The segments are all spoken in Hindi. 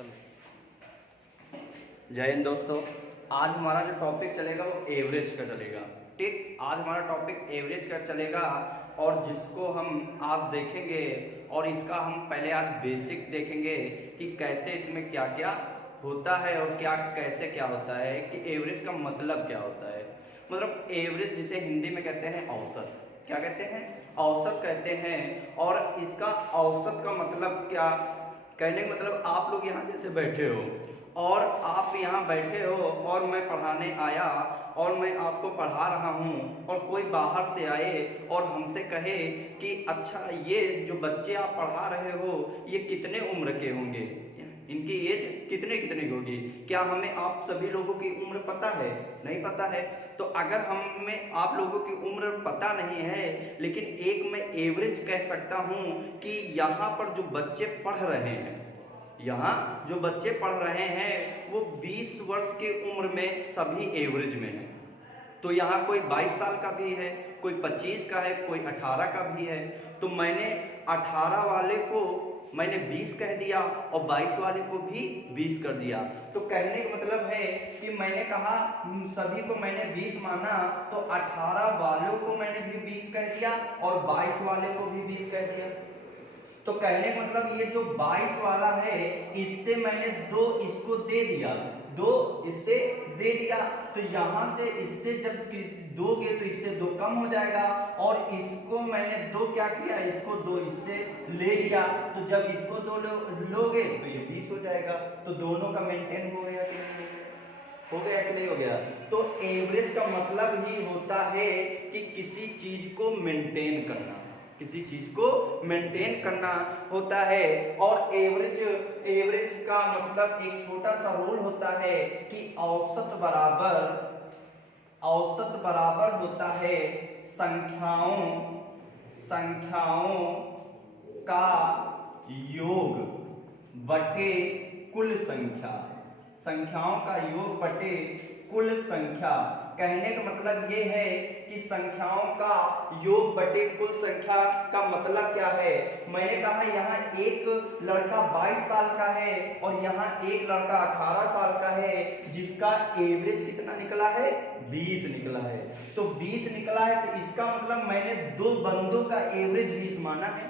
चलो। जय हिंद दोस्तों, आज हमारा जो टॉपिक चलेगा वो एवरेज का चलेगा। ठीक, आज हमारा टॉपिक एवरेज का चलेगा और जिसको हम आज देखेंगे और इसका हम पहले आज बेसिक देखेंगे कि कैसे इसमें क्या क्या होता है और क्या कैसे क्या होता है, कि एवरेज का मतलब क्या होता है। मतलब एवरेज जिसे हिंदी में कहते हैं औसत, क्या कहते हैं? औसत कहते हैं। और इसका औसत का मतलब क्या, कहने का मतलब आप लोग यहाँ जैसे बैठे हो और आप यहाँ बैठे हो और मैं पढ़ाने आया और मैं आपको पढ़ा रहा हूँ और कोई बाहर से आए और हमसे कहे कि अच्छा ये जो बच्चे आप पढ़ा रहे हो ये कितने उम्र के होंगे, इनकी एज कितने कितने की होगी, क्या हमें आप सभी लोगों की उम्र पता है? नहीं पता है। तो अगर हमें आप लोगों की उम्र पता नहीं है, लेकिन एक मैं एवरेज कह सकता हूँ कि यहाँ पर जो बच्चे पढ़ रहे हैं, यहाँ जो बच्चे पढ़ रहे हैं वो 20 वर्ष की उम्र में सभी एवरेज में है। तो यहाँ कोई 22 साल का भी है, कोई 25 का है, कोई 18 का भी है। तो मैंने 18 वाले को मैंने 20 कह दिया और 22 वाले को भी 20 कर दिया। तो कहने का मतलब है कि मैंने कहा सभी को मैंने 20 माना, तो 18 वालों को मैंने भी 20 कह दिया और 22 वाले को भी 20 कह दिया। तो कहने का मतलब ये जो 22 वाला है इससे मैंने 2 इसको दे दिया, 2 इससे दे दिया। तो यहां से इससे जब दोगे तो इससे 2 कम हो जाएगा और इसको मैंने 2 क्या किया, इसको 2 इससे ले लिया। तो जब इसको 2 लोगे तो ये 20 हो जाएगा। तो दोनों का मेंटेन हो गया कि नहीं हो गया कि नहीं हो गया? तो एवरेज का मतलब ही होता है कि किसी चीज को मेंटेन करना, किसी चीज को मेंटेन करना होता है। और एवरेज का मतलब एक छोटा सा रूल होता है कि औसत बराबर होता है संख्याओं का योग बटे कुल संख्या, संख्याओं का योग बटे कुल संख्या। कहने का मतलब ये है कि संख्याओं का योग बटे कुल संख्या का मतलब क्या है। मैंने कहा यहाँ एक लड़का 22 साल का है और यहाँ एक लड़का 18 साल का है, जिसका एवरेज कितना निकला है? 20 निकला है। तो 20 निकला है तो इसका मतलब मैंने 2 बंदों का एवरेज 20 माना है।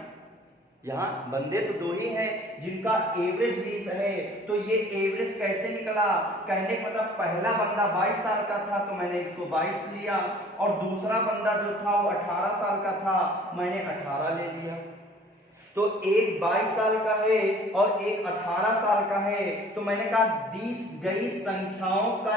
यहाँ बंदे तो 2 ही हैं जिनका एवरेज 20 है। तो ये एवरेज कैसे निकला? कहने का मतलब पहला बंदा 22 साल का था तो मैंने इसको 22 लिया और दूसरा बंदा जो था वो 18 साल का था, मैंने 18 ले लिया। तो एक 22 साल का है और एक 18 साल का है। तो मैंने कहा दी गई संख्याओं का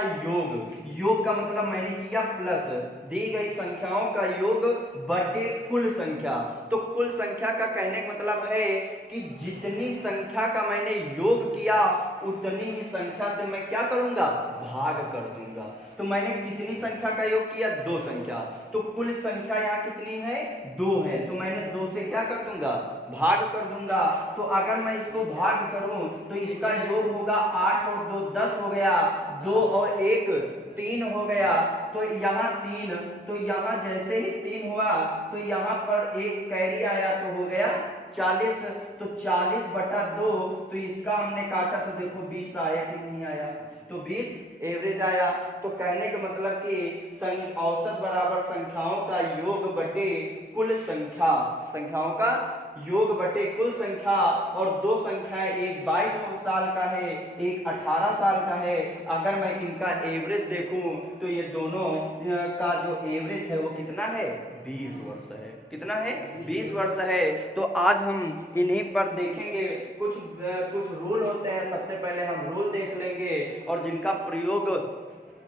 योग का मतलब मैंने किया प्लस, दी गई संख्याओं का योग बटे कुल संख्या। तो कुल संख्या का कहने का मतलब है कि जितनी संख्या का मैंने योग किया उतनी ही संख्या से मैं क्या करूंगा? भाग कर दूंगा। तो मैंने कितनी संख्या का योग किया? 2 संख्या। तो कुल संख्या यहाँ कितनी है? 2 है। तो मैंने 2 से क्या कर दूंगा? भाग कर दूंगा। तो अगर मैं इसको भाग करूं तो इसका योग होगा 8 और 2 10 हो गया, 2 और 1 3 हो गया। तो यहाँ 3, तो यहाँ जैसे ही 3 हुआ तो यहाँ पर एक कैरी आया तो हो गया 40। तो 40 बटा 2, तो इसका हमने काटा तो देखो 20 आया कि नहीं आया? तो 20 एवरेज आया। तो कहने का मतलब कि औसत बराबर संख्याओं का योग बटे कुल संख्या, संख्याओं का योग बटे कुल संख्या। और 2 संख्याएं, एक 22 साल का है, एक 18 साल का है। अगर मैं इनका एवरेज देखूं तो ये दोनों का जो एवरेज है वो कितना है? 20 वर्ष है। कितना है? 20 वर्ष है। तो आज हम इन्हीं पर देखेंगे। कुछ रूल होते हैं, सबसे पहले हम रूल देख लेंगे और जिनका प्रयोग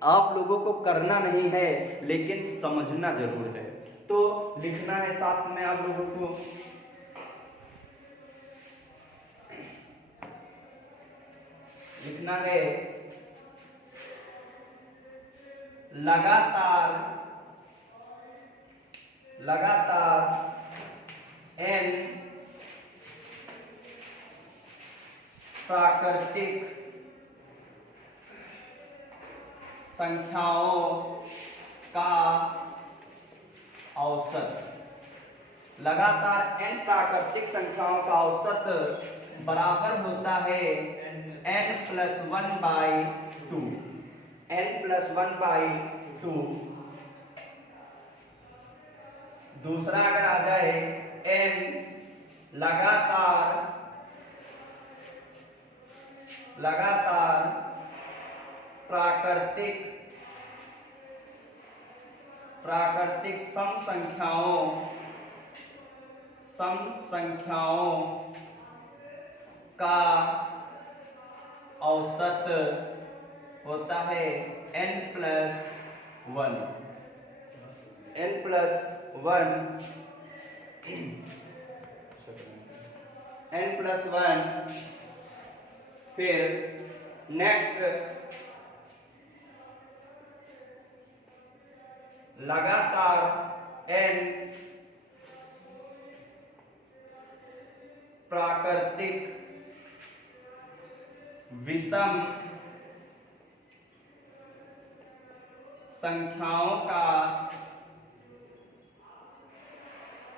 आप लोगों को करना नहीं है लेकिन समझना जरूर है। तो लिखना है साथ में आप लोगों को, लिखना है लगातार n प्राकृतिक संख्याओं का औसत, लगातार n प्राकृतिक संख्याओं का औसत बराबर होता है n+1/2, n+1/2। दूसरा अगर आ जाए n लगातार प्राकृतिक सम संख्याओं का औसत होता है n+1, n+1। फिर नेक्स्ट लगातार n प्राकृतिक विषम संख्याओं का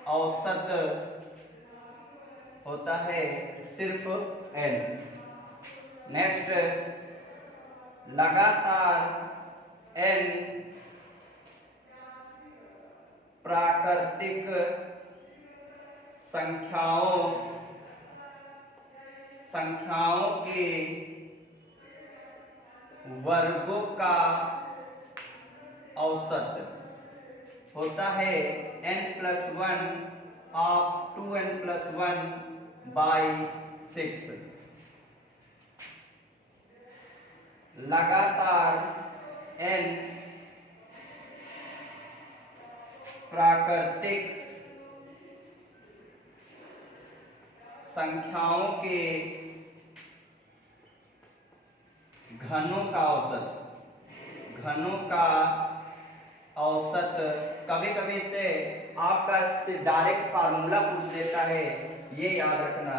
औसत होता है सिर्फ n। नेक्स्ट लगातार n प्राकृतिक संख्याओं के वर्गों का औसत होता है n+1 of 2n+1/6। लगातार n प्राकृतिक संख्याओं के घनों का औसत कभी कभी से आपका डायरेक्ट फार्मूला पूछ देता है, ये याद रखना।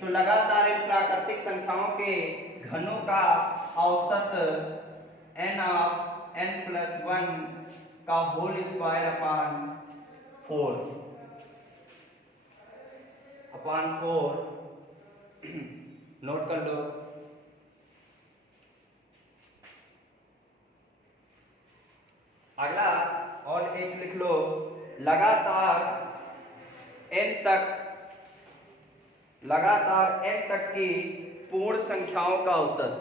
तो लगातार इन प्राकृतिक संख्याओं के घनों का औसत n+1 का होल स्क्वायर अपॉन 4 नोट कर लो। अगला और एक लिख लो, लगातार n तक की पूर्ण संख्याओं का औसत।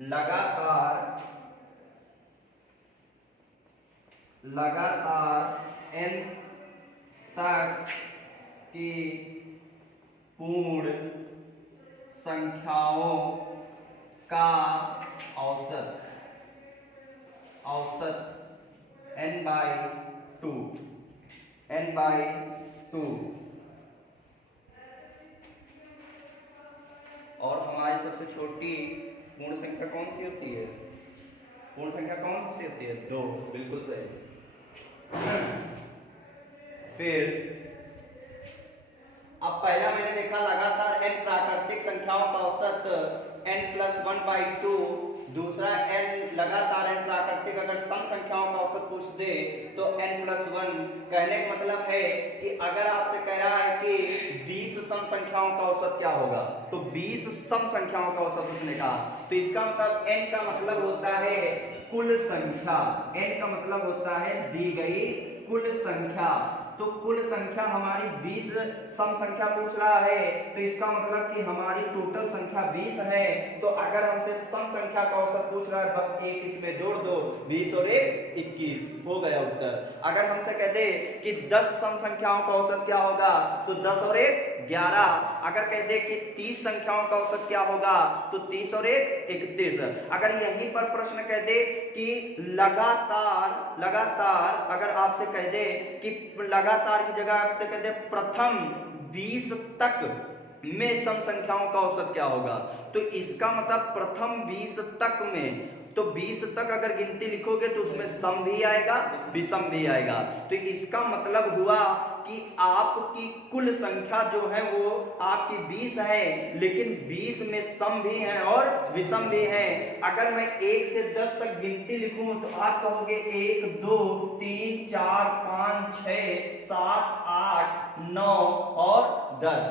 लगातार n तक की पूर्ण संख्याओं का औसत n/2। और हमारी सबसे छोटी पूर्ण संख्या कौन सी होती है? पूर्ण संख्या कौन सी होती है? 2। बिल्कुल सही। फिर अब पहला मैंने देखा लगातार n प्राकृतिक संख्याओं का औसत n+1/2। दूसरा n लगातार n प्राकृतिक अगर सम संख्याओं का औसत पूछ दे तो n+1। कहने का मतलब है कि अगर आपसे कह रहा है कि 20 सम संख्याओं का औसत क्या होगा, तो 20 सम संख्याओं का औसत उसने कहा, तो इसका मतलब n का मतलब होता है कुल संख्या। n का मतलब होता है दी गई कुल संख्या। तो कुल संख्या हमारी 20 सम संख्या पूछ रहा है, तो इसका मतलब कि हमारी टोटल संख्या 20 है। तो अगर हमसे सम संख्या का औसत पूछ रहा है, बस एक इसमें जोड़ दो, 20 और 1 21 हो गया उत्तर। अगर हमसे कह दे कि 10 सम संख्याओं का औसत क्या होगा, तो 10 और 1 11। अगर कह दे कि 30 संख्याओं का औसत क्या होगा, तो 30 और 1 31। अगर यहीं पर प्रश्न कह दे कि लगातार अगर आपसे कह दे कि लगातार की जगह आपसे कह दे प्रथम 20 तक में सम संख्याओं का औसत क्या होगा, तो इसका मतलब प्रथम 20 तक में, तो 20 तक अगर गिनती लिखोगे तो उसमें सम भी आएगा विषम भी आएगा। तो इसका मतलब हुआ कि आपकी कुल संख्या जो है वो आपकी 20 है, लेकिन 20 में सम भी है और विषम भी है। अगर मैं 1 से 10 तक गिनती लिखूं तो आप कहोगे 1 2 3 4 5 6 7 8 9 और 10।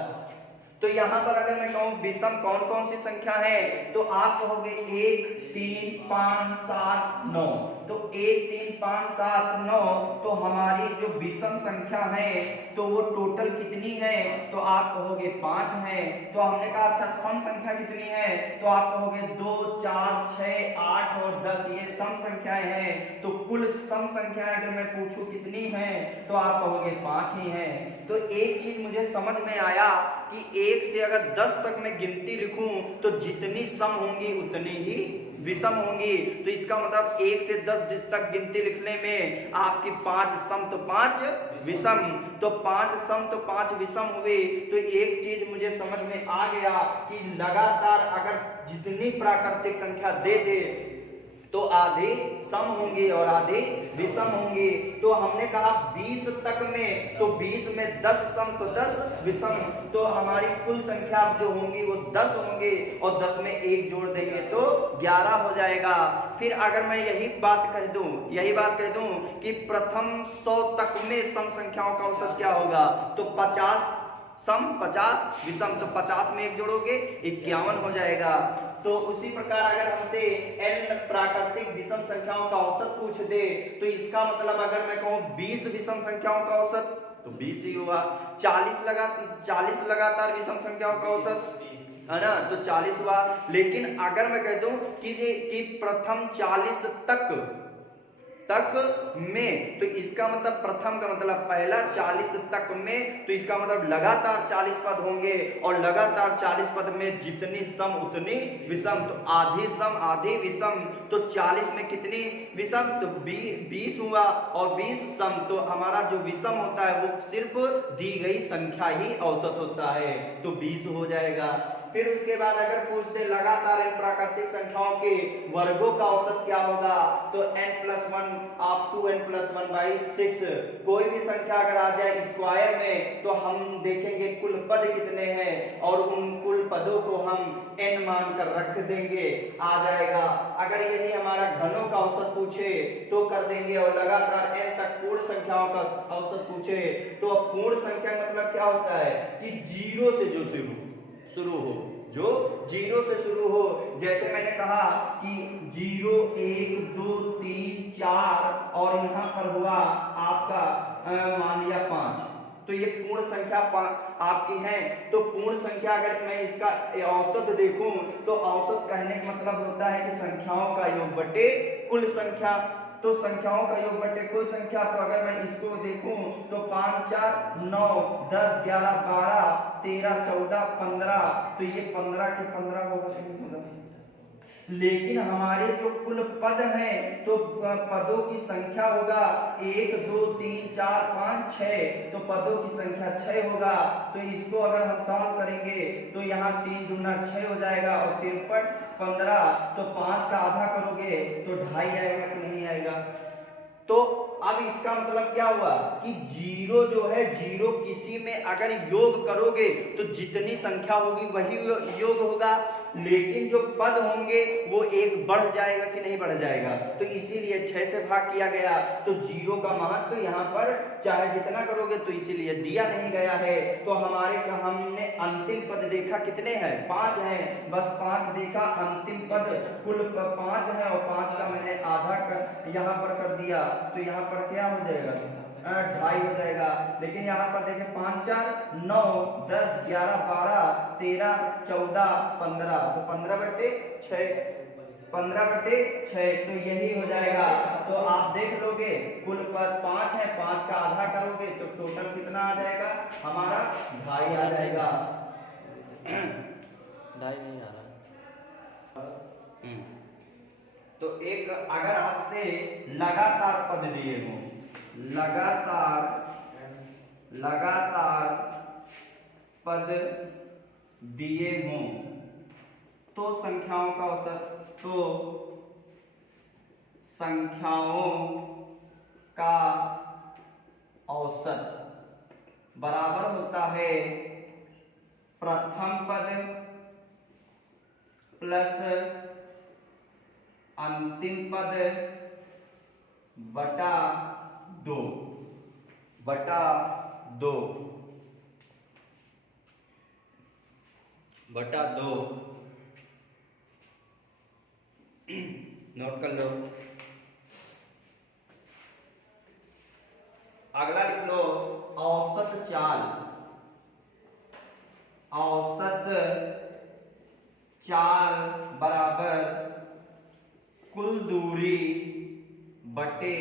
तो यहाँ पर अगर मैं कहूँ विषम कौन कौन सी संख्या है, तो आप कहोगे 1 3 5 7 9। तो 1 3 5 7 9, तो हमारी जो विषम संख्या है तो वो टोटल कितनी है, तो आप कहोगे 5 है। तो हमने कहा अच्छा सम संख्या कितनी है, तो आप कहोगे 2 4 6 8 और 10, ये सम संख्याएं हैं। तो कुल सम संख्याएं अगर मैं पूछूं कितनी है, तो आप कहोगे 5 ही है। तो एक चीज मुझे समझ में आया कि 1 से अगर 10 तक मैं गिनती लिखूं तो जितनी सम होंगी उतनी ही विषम होंगी। तो इसका मतलब 1 से 10 तक गिनती लिखने में आपकी 5 सम तो 5 विषम, तो 5 सम तो 5 विषम हुए। तो एक चीज मुझे समझ में आ गया कि लगातार अगर जितनी प्राकृतिक संख्या दे दे तो आधे सम होंगे और आधे विषम होंगे। तो हमने कहा 20 तक में, तो 20 में 10 सम तो 10 विषम, तो हमारी कुल संख्या जो होंगी वो 10 होंगे और 10 में 1 जोड़ देंगे तो 11 हो जाएगा। फिर अगर मैं यही बात कह दूं कि प्रथम 100 तक में सम संख्याओं का औसत क्या होगा, तो 50 सम 50 विषम, तो 50 में 1 जोड़ोगे 51 हो जाएगा। तो उसी प्रकार अगर हमसे n प्राकृतिक विषम संख्याओं का औसत पूछ दे, तो इसका मतलब अगर मैं कहूं 20 विषम संख्याओं का औसत तो 20 ही हुआ। 40 लगातार विषम संख्याओं का औसत है ना, तो 40 हुआ। लेकिन अगर मैं कह दूं कि प्रथम 40 तक में, तो इसका मतलब प्रथम का मतलब पहला 40 तक में, तो इसका मतलब लगातार 40 पद होंगे और लगातार 40 पद में जितनी सम उतनी विषम, तो आधी सम आधी विषम। तो 40 में कितनी विषम, तो 20 हुआ और 20 सम। तो हमारा जो विषम होता है वो सिर्फ दी गई संख्या ही औसत होता है, तो 20 हो जाएगा। फिर उसके बाद अगर पूछते लगातार इन प्राकृतिक संख्याओं के वर्गों का औसत क्या होगा, तो n+1 आप 2n+1/6। कोई भी संख्या अगर आ जाए स्क्वायर में तो हम देखेंगे कुल पद कितने हैं और उन कुल पदों को हम n मान कर रख देंगे, आ जाएगा। अगर यही हमारा घनों का औसत पूछे तो कर देंगे, और लगातार n तक पूर्ण संख्याओं का औसत पूछे तो अब पूर्ण संख्या मतलब क्या होता है कि 0 से जो शुरू हो, जो 0 से शुरू हो। जैसे मैंने कहा कि 0 1 2 3 4 और यहाँ पर हुआ आपका मान लिया 5, तो ये पूर्ण संख्या आपकी है। तो पूर्ण संख्या अगर मैं इसका औसत देखूं तो औसत कहने का मतलब होता है कि संख्याओं का योग बटे कुल संख्या। तो संख्याओं का योग बटे कुल संख्या, तो अगर मैं इसको देखूं तो 5 4 9 10 11 12 13 14 15, तो ये 15 के 15 होगा। लेकिन हमारे जो कुल पद हैं तो पदों की संख्या होगा 1 2 3 4 5 6, तो पदों की संख्या 6 होगा। तो इसको अगर हम सॉल्व करेंगे तो यहाँ 3 दूना 6 हो जाएगा और 3 15, तो 5 का आधा करोगे तो 2.5 आएगा कि नहीं आएगा। तो अब इसका मतलब क्या हुआ कि 0 जो है 0 किसी में अगर योग करोगे तो जितनी संख्या होगी वही योग होगा, लेकिन जो पद होंगे वो एक बढ़ जाएगा कि नहीं बढ़ जाएगा। तो इसीलिए 6 से भाग किया गया, तो 0 का महत्व तो यहाँ पर चाहे जितना करोगे तो इसीलिए दिया नहीं गया है। तो हमने अंतिम पद देखा कितने हैं, 5 हैं, बस 5 देखा। अंतिम पद कुल 5 है और 5 का मैंने आधा यहाँ पर कर दिया, तो यहाँ पर क्या हो जाएगा 2.5 हो जाएगा। लेकिन यहाँ पर देखें 5 4 9 10 11 12 13 14 15, तो 15/6, तो यही हो जाएगा। तो आप देख लोगे कुल पर 5 है, 5 का आधा करोगे तो टोटल कितना आ जाएगा हमारा 2.5 आ जाएगा। 2.5 नहीं आ रहा। तो एक अगर आपसे लगातार पद दिए हो, लगातार पद दिए हों तो संख्याओं का औसत, तो संख्याओं का औसत बराबर होता है प्रथम पद प्लस अंतिम पद बटा 2। बटा 2। नोट कर लो। अगला लिख लो औसत चाल। औसत चाल बराबर कुल दूरी बटे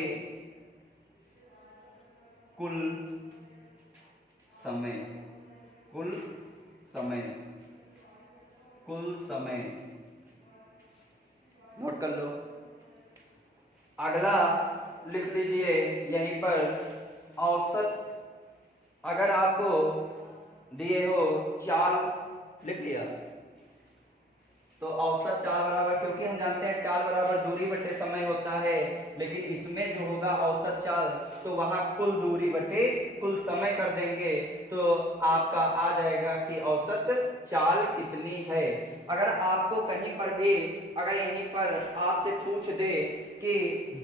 कुल समय। कुल समय। कुल समय। नोट कर लो। अगला लिख लीजिए यहीं पर औसत, अगर आपको दिए हो चाल, लिख लिया तो औसत चाल बराबर, क्योंकि हम जानते हैं चाल बराबर दूरी बटे समय होता है, लेकिन इसमें जो होगा औसत चाल तो वहां कुल दूरी बटे कुल समय कर देंगे तो आपका आ जाएगा कि औसत चाल कितनी है। अगर आपको कहीं पर भी, अगर यहीं पर आपसे पूछ दे कि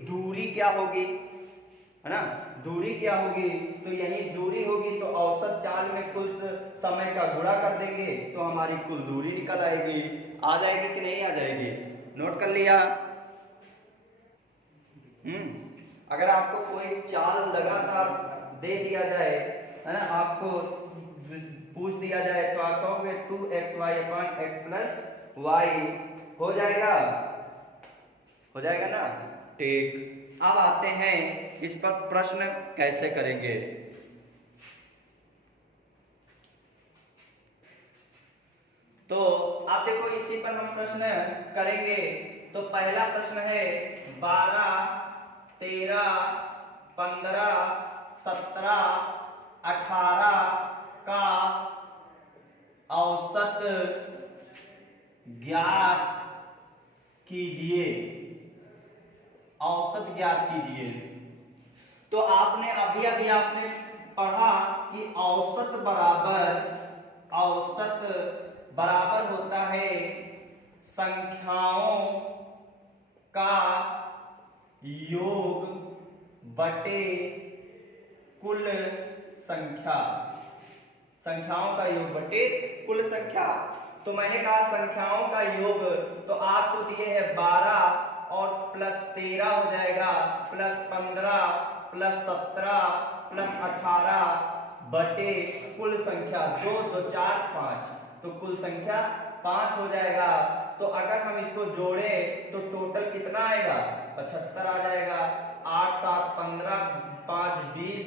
दूरी क्या होगी, है ना, दूरी क्या होगी, तो यही दूरी होगी तो औसत चाल में कुल समय का गुणा कर देंगे तो हमारी कुल दूरी निकल आएगी। आ जाएगी कि नहीं आ जाएगी? नोट कर लिया। अगर आपको कोई चाल लगातार दे दिया जाए, है ना, आपको पूछ दिया जाए तो आप कहोगे 2xy upon x plus Y, हो जाएगा? हो जाएगा ना? ठीक। अब आते हैं इस पर प्रश्न कैसे करेंगे। तो आप देखो इसी पर हम प्रश्न करेंगे। तो पहला प्रश्न है 12, 13, 15, 17, 18 का औसत ज्ञात कीजिए। औसत ज्ञात कीजिए। तो आपने अभी अभी आपने पढ़ा कि औसत बराबर होता है संख्याओं का योग बटे कुल संख्या। संख्याओं का योग बटे कुल संख्या। तो मैंने कहा संख्याओं का योग, तो आपको दिए है 12 और प्लस 13 हो जाएगा, प्लस 15 प्लस 17 प्लस 18 बटे कुल संख्या 2 2 4 5, तो कुल संख्या 5 हो जाएगा। तो अगर हम इसको जोड़े तो टोटल कितना आएगा? 75 आ जाएगा। 8 7 15 5 20,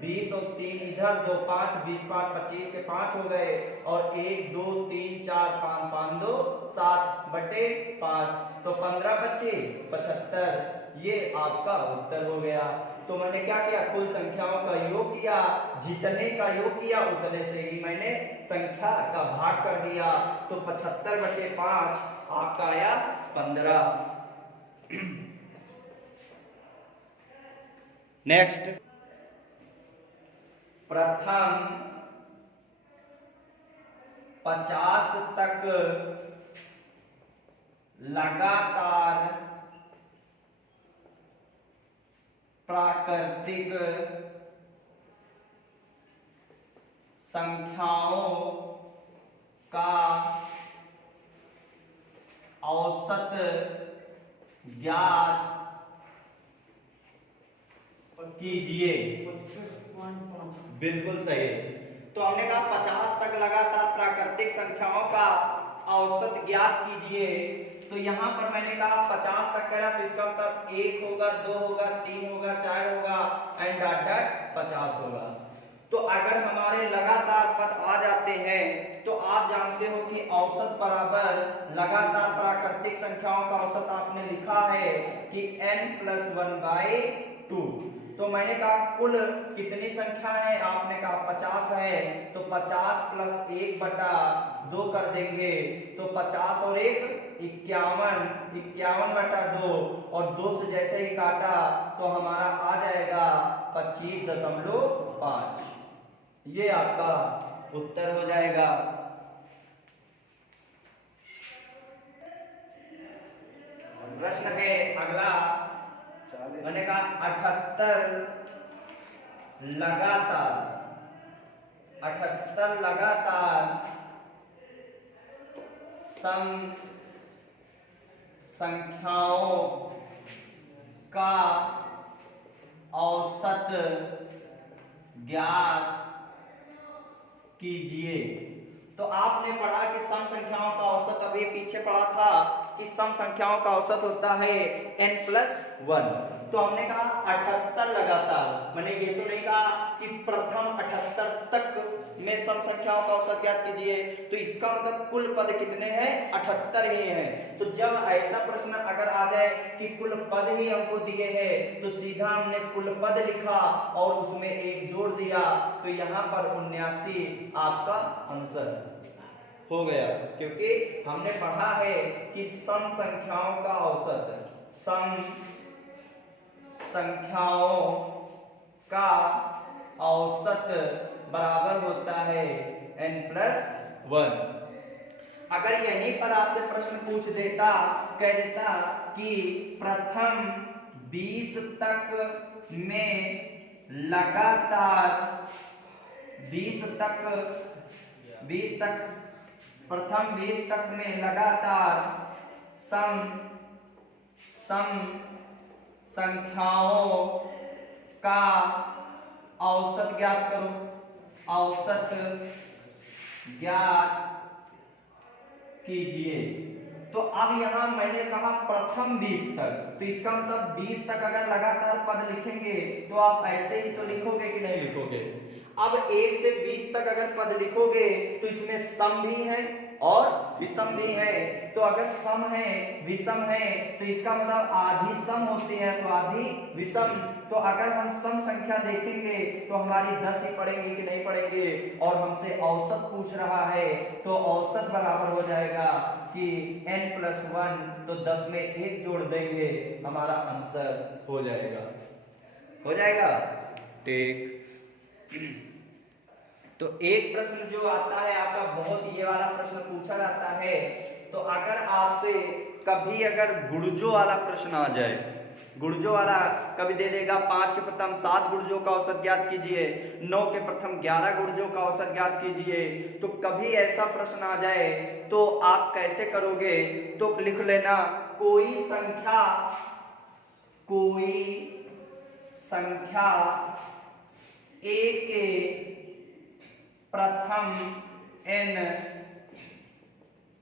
20 और 3 इधर, 2 5 20 5 25 के 5 हो गए, और 1 2 3 4 5 5 2 7 बटे 5, तो 15 बचे 75। ये आपका उत्तर हो गया। तो मैंने क्या किया? कुल संख्याओं का योग किया, जितने का योग किया उतने से ही मैंने संख्या का भाग कर दिया। तो 75 बटे 5 आपका आया 15। नेक्स्ट, प्रथम 50 तक लगातार प्राकृतिक संख्याओं का औसत ज्ञात कीजिए। 25.5। बिल्कुल सही। तो हमने कहा 50 तक लगातार प्राकृतिक संख्याओं का औसत ज्ञात कीजिए। तो यहां पर मैंने कहा 50 तक करा, तो इसका मतलब 1 होगा, 2 होगा, 3 होगा, 4 होगा एंड डॉट डॉट 50 होगा। तो अगर हमारे लगातार पद आ जाते हैं तो आप जानते हो कि औसत बराबर लगातार प्राकृतिक संख्याओं का औसत आपने लिखा है कि n+1/2। तो मैंने कहा कुल कितनी संख्या है? आपने कहा 50 है, तो 50 प्लस 1 बटा 2 कर देंगे, तो 50 और 1 51, 51 बटा 2, और 2 से जैसे ही काटा तो हमारा आ जाएगा 25.5। ये आपका उत्तर हो जाएगा। प्रश्न है अगला, मैंने कहा 78 लगातार सम संख्याओं का औसत ज्ञात कीजिए। तो आपने पढ़ा कि सम संख्याओं का औसत, अभी पीछे पढ़ा था कि सम संख्याओं का औसत होता है n+1। तो हमने कहा 78 लगातार, मैंने ये तो नहीं कहा कि प्रथम 78 तक में सम संख्याओं का औसत ज्ञात कीजिए। तो इसका मतलब कुल पद कितने हैं? 78 ही हैं। तो जब ऐसा प्रश्न अगर आ जाए कि कुल पद ही हमको दिए हैं, तो सीधा हमने कुल पद लिखा और उसमें एक जोड़ दिया, तो यहाँ पर 79 आपका आंसर हो गया। क्योंकि हमने पढ़ा है कि सम संख्याओं का औसत, सम संख्याओं का औसत बराबर होता है n+1। अगर यहीं पर आपसे प्रश्न पूछ देता, कह देता कि प्रथम 20 तक में लगातार 20 तक प्रथम 20 तक में लगातार सम संख्याओं का औसत ज्ञात करो, औसत ज्ञात कीजिए। तो अब यहां मैंने कहा प्रथम 20 तक, तो इसका मतलब 20 तक अगर लगातार पद लिखेंगे तो आप ऐसे ही तो लिखोगे कि नहीं लिखोगे। अब 1 से 20 तक अगर पद लिखोगे तो इसमें सम भी है और विषम भी है। तो अगर सम है विषम है तो इसका मतलब आधी सम होती है तो आधी विषम। तो अगर हम सम संख्या देखेंगे तो हमारी 10 ही पड़ेंगे कि नहीं पड़ेंगे, और हमसे औसत पूछ रहा है तो औसत बराबर हो जाएगा कि n+1, तो 10 में 1 जोड़ देंगे, हमारा आंसर हो जाएगा। ठीक। तो एक प्रश्न जो आता है आपका, बहुत ये वाला प्रश्न पूछा जाता है, तो अगर आपसे कभी अगर गुणजों वाला प्रश्न आ जाए, गुणजों वाला कभी दे देगा 5 के प्रथम 7 गुणजों का औसत ज्ञात कीजिए, 9 के प्रथम 11 गुणजों का औसत ज्ञात कीजिए, तो कभी ऐसा प्रश्न आ जाए तो आप कैसे करोगे? तो लिख लेना कोई संख्या a के प्रथम n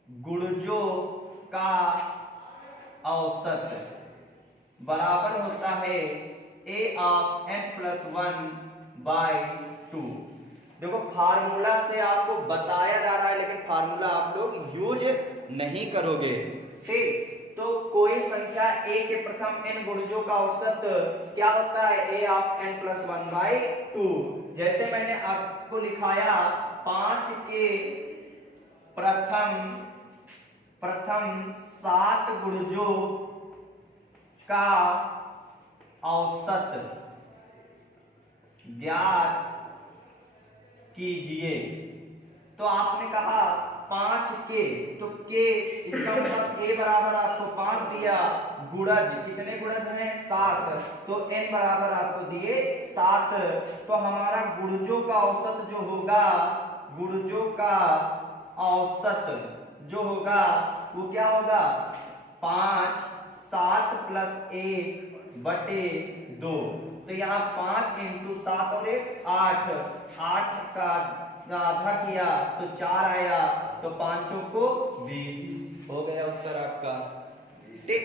गुणजों का औसत बराबर होता है a of n+1/2। देखो फार्मूला से आपको बताया जा रहा है, लेकिन फार्मूला आप लोग यूज नहीं करोगे। ठीक। तो कोई संख्या a के प्रथम n गुणजों का औसत क्या होता है? a of n+1/2। जैसे मैंने आपको लिखाया 5 के प्रथम 7 गुणजों का औसत ज्ञात कीजिए। तो आपने कहा 5 के, तो के इसका मतलब a बराबर आपको 5 दिया, गुणज कितने गुणज हैं? 7, तो n बराबर आपको दिए 7। तो हमारा गुणजों का औसत जो होगा, गुणजों का औसत जो होगा वो क्या होगा? 5 7 + 1/2। तो यहाँ 5 × 7 और 1 8, 8 का आधा किया तो 4 आया, तो 5 को 20 हो गया उत्तर आपका। ठीक।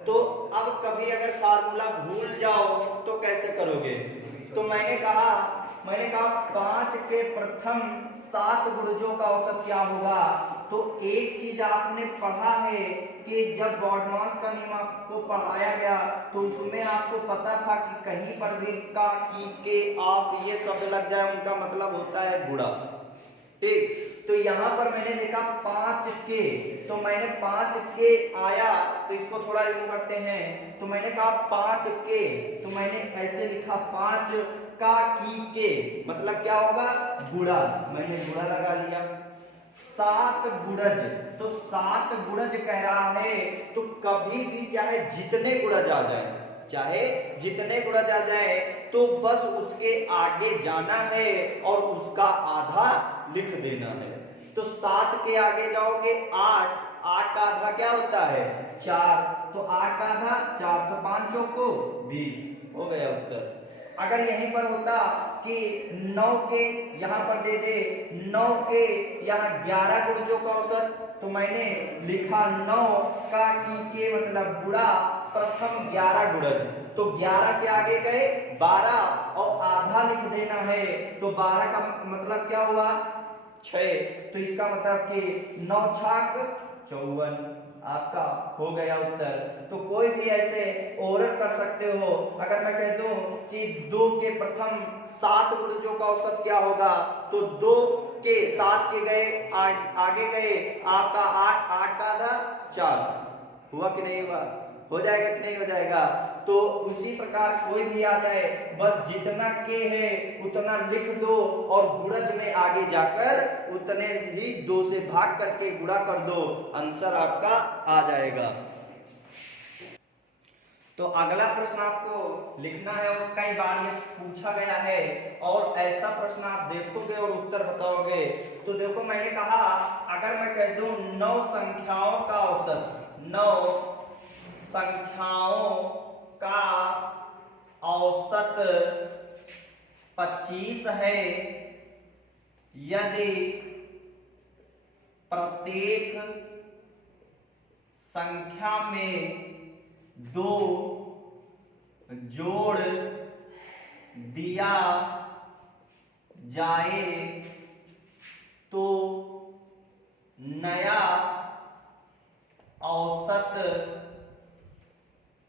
तो अब कभी अगर फार्मूला भूल जाओ तो कैसे करोगे? तो मैंने कहा 5 के प्रथम 7 गुणजों का औसत क्या होगा? तो एक चीज आपने पढ़ा है कि जब बॉडमास का नियम आपको पढ़ाया गया तो उसमें आपको पता था कि कहीं पर भी का, की, के, आप ये शब्द लग जाए उनका मतलब होता है गुणा। ठीक। तो यहाँ पर मैंने देखा 5 के, तो मैंने 5 के आया तो इसको थोड़ा रिमूव करते हैं, तो मैंने कहा 5 के, तो मैंने ऐसे लिखा 5 का की के, मतलब क्या होगा? गुणा, मैंने गुणा लगा लिया। 7 गुणज, तो 7 गुणज कह रहा है, तो कभी भी चाहे जितने गुणज आ जाए तो बस उसके आगे जाना है और उसका आधा लिख देना है। तो 7 के आगे जाओगे 8, 8 का आधा क्या होता है 4, तो 8 का आधा 4, तो 5 चौको 20 हो गया उत्तर। अगर यहीं पर होता कि 9 के यहाँ पर दे दे 9 के यहाँ 11 गुणजों का औसत, तो मैंने लिखा 9 का के मतलब गुणा प्रथम 11 गुणज, तो 11 के आगे गए 12 और आधा लिख देना है, तो 12 का मतलब क्या हुआ 6, तो इसका मतलब कि 9 छाक 54 आपका हो गया उत्तर। तो कोई भी ऐसे ओरल कर सकते हो। अगर मैं कह दूं कि 2 के प्रथम 7 गुणजों का औसत क्या होगा, तो 2 के 7 के गए आगे गए आपका 8, 8 का आधा 4 हुआ कि नहीं हुआ, हो जाएगा कि नहीं हो जाएगा। तो उसी प्रकार कोई भी आ जाए, बस जितना के है उतना लिख दो और गुणज में आगे जाकर उतने ही 2 से भाग करके गुणा कर दो, आंसर आपका आ जाएगा। तो अगला प्रश्न आपको लिखना है और कई बार ये पूछा गया है और ऐसा प्रश्न आप देखोगे और उत्तर बताओगे। तो देखो मैंने कहा अगर मैं कह दूं 9 संख्याओं का औसत, 9 संख्याओं का औसत 25 है यदि प्रत्येक संख्या में 2 जोड़ दिया जाए तो नया औसत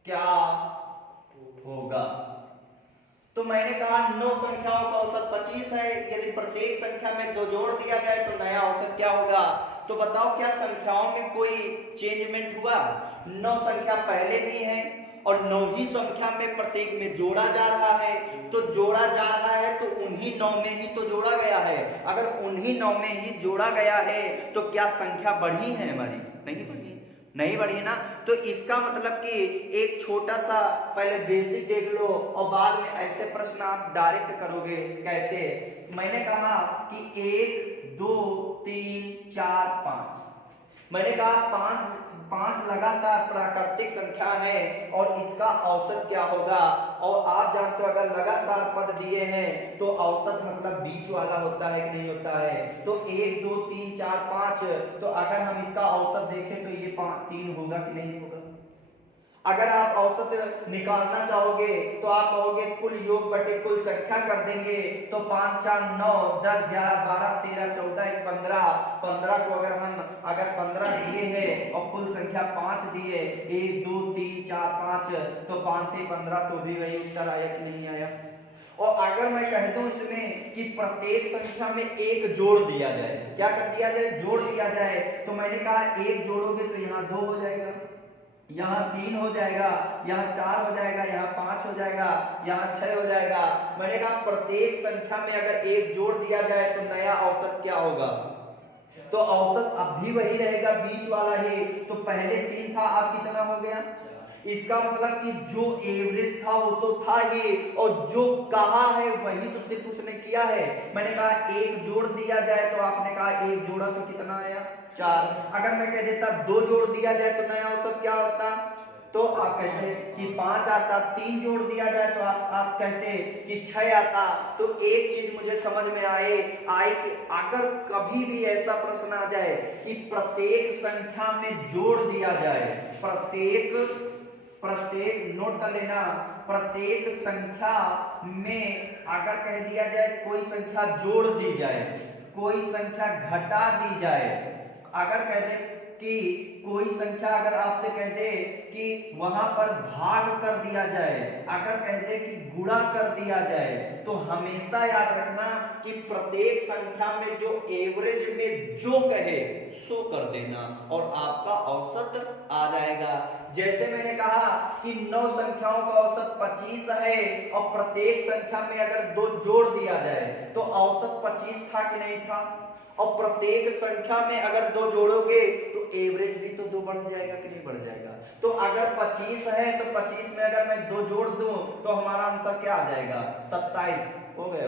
क्या होगा। तो मैंने कहा 9 संख्याओं का औसत 25 है, यदि प्रत्येक संख्या में 2 जोड़ दिया जाए तो नया औसत क्या होगा। तो बताओ क्या संख्याओं में कोई चेंजमेंट हुआ, 9 संख्या पहले भी है और 9 ही संख्या में प्रत्येक में जोड़ा जा रहा है, तो जोड़ा जा रहा है तो उन्हीं 9 में ही तो जोड़ा गया है। अगर उन्हीं 9 में ही जोड़ा गया है तो क्या संख्या बढ़ी है हमारी, नहीं बढ़ी, नहीं बढ़ी ना। तो इसका मतलब कि एक छोटा सा पहले बेसिक देख लो और बाद में ऐसे प्रश्न आप डायरेक्ट करोगे। कैसे, मैंने कहा कि 1 2 3 4 5, मैंने कहा 5 लगातार प्राकृतिक संख्या है और इसका औसत क्या होगा। और आप जानते हो अगर लगातार पद दिए हैं तो औसत मतलब बीच वाला होता है कि नहीं होता है। तो 1 2 3 4 5, तो अगर हम इसका औसत देखें तो ये 3 होगा कि नहीं होगा। अगर आप औसत निकालना चाहोगे तो आप कहोगे कुल योग बटे कुल संख्या कर देंगे, तो 5 4 9 10 11 12 13 14 15, 15 को अगर 15 दिए हैं और कुल संख्या 5 दिए 1 2 3 4 5, तो 5 से 15, तो भी वही उत्तर आया कि नहीं आया। और अगर मैं कह दूं इसमें कि प्रत्येक संख्या में 1 जोड़ दिया जाए, क्या कर दिया जाए, जोड़ दिया जाए, तो मैंने कहा 1 जोड़ोगे तो यहाँ 2 हो जाएगा, यहाँ 3 हो जाएगा, यहाँ 4 हो जाएगा, यहाँ 5 हो जाएगा, यहाँ 6 हो जाएगा। मैंने कहा प्रत्येक संख्या में अगर 1 जोड़ दिया जाए तो नया औसत क्या होगा। तो औसत अब भी वही रहेगा, बीच वाला ही। तो पहले 3 था, अब कितना हो गया। इसका मतलब कि जो एवरेज था वो तो था ही, और जो कहा है वही तो सिर्फ उसने किया है। मैंने कहा 1 जोड़ दिया जाए, तो आपने कहा 1 जोड़ा तो कितना आया 4। अगर मैं कह देता 2 जोड़ दिया जाए तो नया औसत क्या होता, तो आप कहते कि 5 आता। 3 जोड़ दिया जाए तो आप कहते कि 6 आता। तो एक चीज मुझे समझ में आए कि अगर कभी भी ऐसा प्रश्न आ जाए कि प्रत्येक संख्या में जोड़ दिया जाए, प्रत्येक नोट कर लेना, प्रत्येक संख्या में अगर कह दिया जाए कोई संख्या जोड़ दी जाए, कोई संख्या घटा दी जाए, अगर कह दे कि कोई संख्या अगर आपसे कह दे कि वहां पर भाग कर दिया जाए, अगर कह दे कि गुणा कर दिया जाए, तो हमेशा याद रखना कि प्रत्येक संख्या में जो एवरेज में जो कहे सो कर देना और आपका औसत आ जाएगा। जैसे मैंने कहा कि 9 संख्याओं का औसत 25 है और प्रत्येक संख्या में अगर 2 जोड़ दिया जाए तो औसत 25 था कि नहीं था। और प्रत्येक संख्या में अगर 2 जोड़ोगे तो एवरेज भी तो 2 बढ़ जाएगा कि नहीं बढ़ जाएगा। तो अगर 25 है तो 25 में अगर मैं 2 जोड़ दूं तो हमारा आंसर क्या आ जाएगा 27। हो गया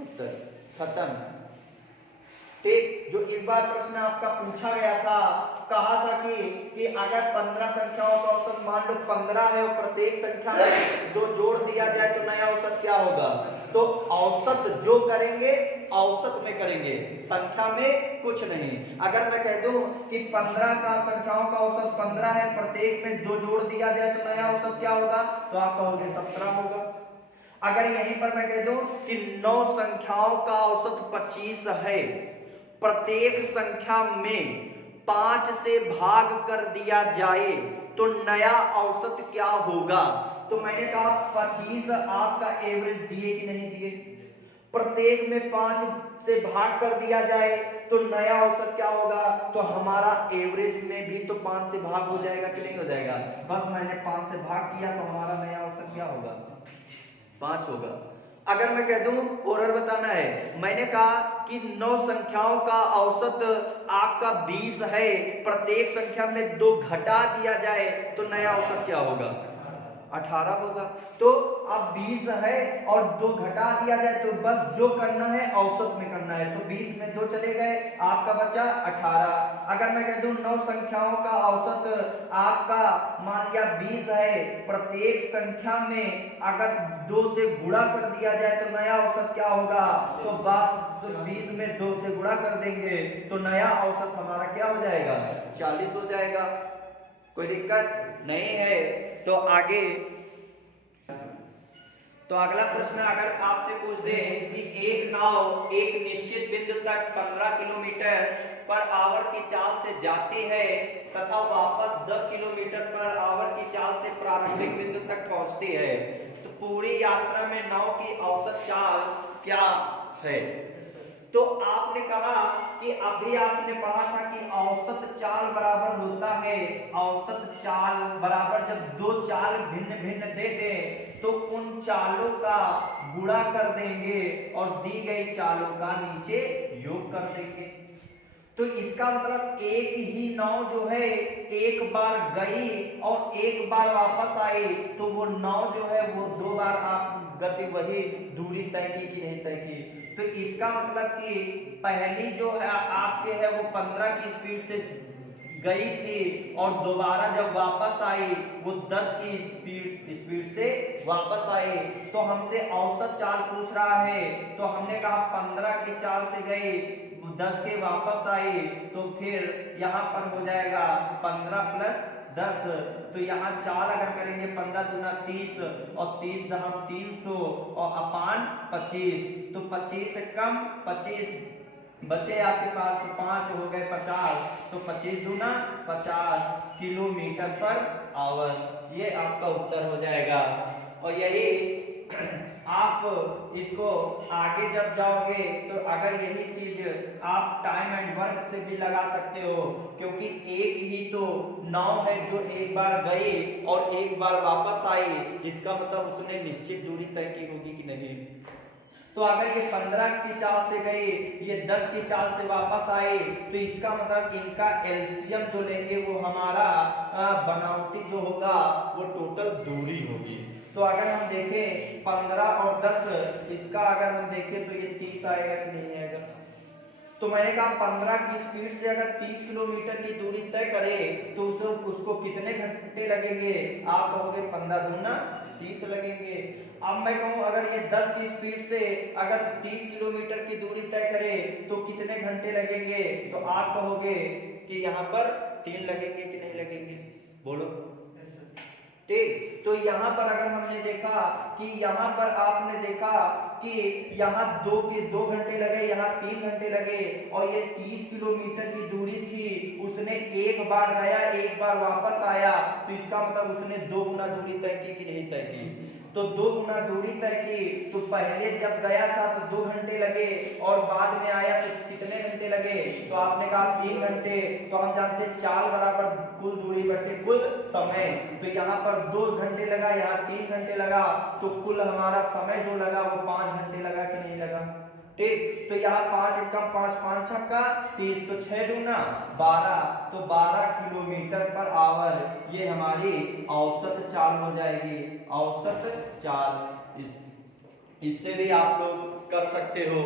उत्तर, खत्म। ठीक। जो इस बार प्रश्न आपका पूछा गया था, कहा था कि अगर 15 संख्याओं का औसत मान लो 15 है और प्रत्येक संख्या में 2 जोड़ दिया जाए तो नया औसत क्या होगा। तो औसत जो करेंगे औसत में करेंगे, संख्या में कुछ नहीं। अगर मैं कह दूं कि 15 का संख्याओं का औसत 15 है, प्रत्येक में 2 जोड़ दिया जाए तो नया औसत क्या होगा, तो आप कहोगे 17 होगा। अगर यहीं पर मैं कह दूं कि 9 संख्याओं का औसत 25 है, प्रत्येक संख्या में 5 से भाग कर दिया जाए तो नया औसत क्या होगा। तो मैंने कहा 25 आपका एवरेज दिए कि नहीं दिए, प्रत्येक में 5 से भाग कर दिया जाए तो नया औसत क्या होगा। तो हमारा एवरेज में भी तो 5 से भाग हो जाएगा कि नहीं हो जाएगा। बस मैंने 5 से भाग किया तो हमारा नया औसत क्या होगा, 5 होगा। अगर मैं कह दूं और बताना है, मैंने कहा कि 9 संख्याओं का औसत आपका 20 है, प्रत्येक संख्या में 2 घटा दिया जाए तो नया औसत क्या होगा, 18 होगा। तो अब 20 है और 2 घटा दिया जाए तो बस जो करना है औसत में करना है, तो 20 में 2 चले गए, आपका बचा 18। अगर मैं कह दूं 9 संख्याओं का औसत आपका मान लिया 20 है, प्रत्येक संख्या में अगर 2 से गुणा कर दिया जाए तो नया औसत क्या होगा। तो बस 20 में 2 से गुणा कर देंगे तो नया औसत हमारा क्या हो जाएगा, 40 हो जाएगा। कोई दिक्कत नहीं है। तो आगे, तो अगला प्रश्न अगर आपसे पूछ दे कि एक नाव एक निश्चित बिंदु तक 15 किलोमीटर पर आवर की चाल से जाती है तथा वापस 10 किलोमीटर पर आवर की चाल से प्रारंभिक बिंदु तक पहुंचती है, तो पूरी यात्रा में नाव की औसत चाल क्या है। तो आपने कहा कि अभी आपने पढ़ा था कि औसत चाल बराबर होता है, औसत चाल बराबर जब 2 चाल भिन्न भिन्न दे दे तो उन चालों का गुणा कर देंगे और दी गई चालों का नीचे योग कर देंगे। तो इसका मतलब एक ही नाव जो है एक बार गई और एक बार वापस आई, तो वो नाव जो है वो 2 बार आप गति वही दूरी तय की कि नहीं तय की। तो इसका मतलब कि पहली जो है आपके है वो 15 की स्पीड से गई थी और दोबारा जब वापस आई वो 10 की स्पीड से वापस आई। तो हमसे औसत चाल पूछ रहा है, तो हमने कहा 15 की चाल से गई, 10 के वापस आई, तो फिर यहाँ पर हो जाएगा 15 प्लस 10। तो यहाँ चाल अगर करेंगे 15 दूना 30 और 30 दहा 300 और अपान 25, तो 25 से कम 25 बचे आपके पास 5 हो गए 50, तो 25 दूना 50 किलोमीटर पर आवर, ये आपका उत्तर हो जाएगा। और यही आप इसको आगे जब जाओगे तो अगर यही चीज आप टाइम एंड वर्क से भी लगा सकते हो, क्योंकि एक ही तो नाव है जो एक बार गई और एक बार वापस आई, इसका मतलब उसने निश्चित दूरी तय की होगी कि नहीं। तो अगर ये 15 की चाल से गई, ये 10 की चाल से वापस आई, तो इसका मतलब इनका एलसीएम जो लेंगे वो हमारा बनावटी जो होगा वो टोटल दूरी होगी। तो अगर हम देखें 15 और 10, इसका अगर हम देखें तो ये 30 आएगा कि नहीं आएगा। तो मैंने कहा 15 की स्पीड से अगर 30 किलोमीटर की दूरी तय करे तो उसको कितने घंटे लगेंगे, आप कहोगे 15 दूना 30 लगेंगे। अब मैं कहूं अगर ये 10 की स्पीड से अगर 30 किलोमीटर की दूरी तय करे तो कितने घंटे लगेंगे, तो आप कहोगे कि यहाँ पर 3 लगेंगे कि नहीं लगेंगे, बोलो। ठीक, तो यहाँ पर अगर हमने देखा कि यहाँ पर आपने देखा कि यहाँ 2 घंटे लगे, यहाँ 3 घंटे लगे, और ये 30 किलोमीटर की दूरी थी, उसने एक बार गया एक बार वापस आया, तो इसका मतलब उसने 2 गुना दूरी तय की कि नहीं तय की। तो 2 गुना दूरी तय की, तो पहले जब गया था तो 2 घंटे लगे और बाद में आया तो कितने घंटे लगे, तो आपने कहा 3 घंटे। तो हम जानते हैं चाल बराबर कुल दूरी बटे कुल समय, तो यहाँ पर 2 घंटे लगा, यहाँ 3 घंटे लगा, तो कुल हमारा समय जो लगा वो 5 घंटे लगा कि नहीं लगा। ठीक, तो यहाँ 5 एकम 5 5 छक्का 30, तो 6 दूना 12, तो 12 किलोमीटर पर आवर ये हमारी औसत चाल हो जाएगी, औसत चाल। इससे भी आप लोग कर सकते हो।